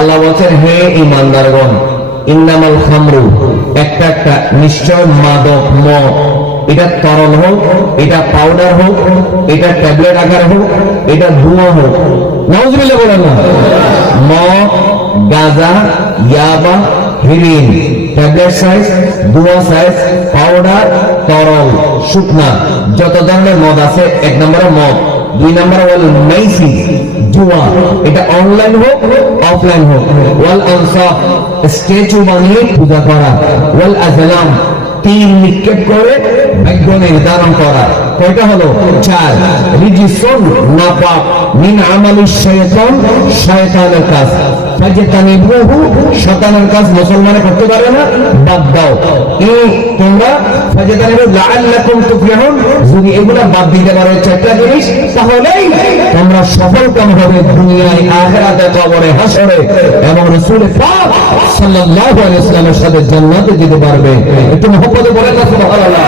আল্লাহ বলছেন, হে ইমানদারগণ, ইন্নামাল খামরু, একটা একটা নিশ্চয় মাদক, মদ, এটা তরল হোক, এটা পাউডার হোক, এটা ট্যাবলেট আকার হোক, এটা ধোঁয়া হোক বলেন মদ, গাঁজা, ইয়াবা হিরিন ট্যাবলেট সাইজ, ধোঁয়া সাইজ পাউডার তরল শুকনা, যত ধরনের মদ আছে, এক নম্বরে মদ। দুই নাম্বার ওয়াল মেসি জুয়া। এটা অনলাইন হোক অফলাইন হোক। ওয়াল আনসাফ স্ট্যাচু বানিয়ে পূজা করা। ওয়াল আজলাম তিন নিক্ষেপ করে ভাগ্য নির্ধারণ করা। কয়টা হলো? চার। রিজিসন, নাপাক। মিন আমালুস শয়তান, শয়তানের কাজ। ফাজতানিবুহু, শয়তানের কাজ মুসলমানে করতে পারে না, বাদ দাও। এই তোমরা ফাজতানিবু লাআল্লাকুম তুফলিহুন, যদি এগুলা বাদ দিতে পারো চারটা জিনিস, তাহলেই তোমরা সফল কাম হবে দুনিয়ায়, আখিরাতে, কবরে হাসরে এবং রাসূল পাক সাল্লাল্লাহু আলাইহি ওয়াসাল্লামের সাথে জান্নাতে যেতে পারবে। একটু মহব্বতে বলেন না, সুবহানাল্লাহ।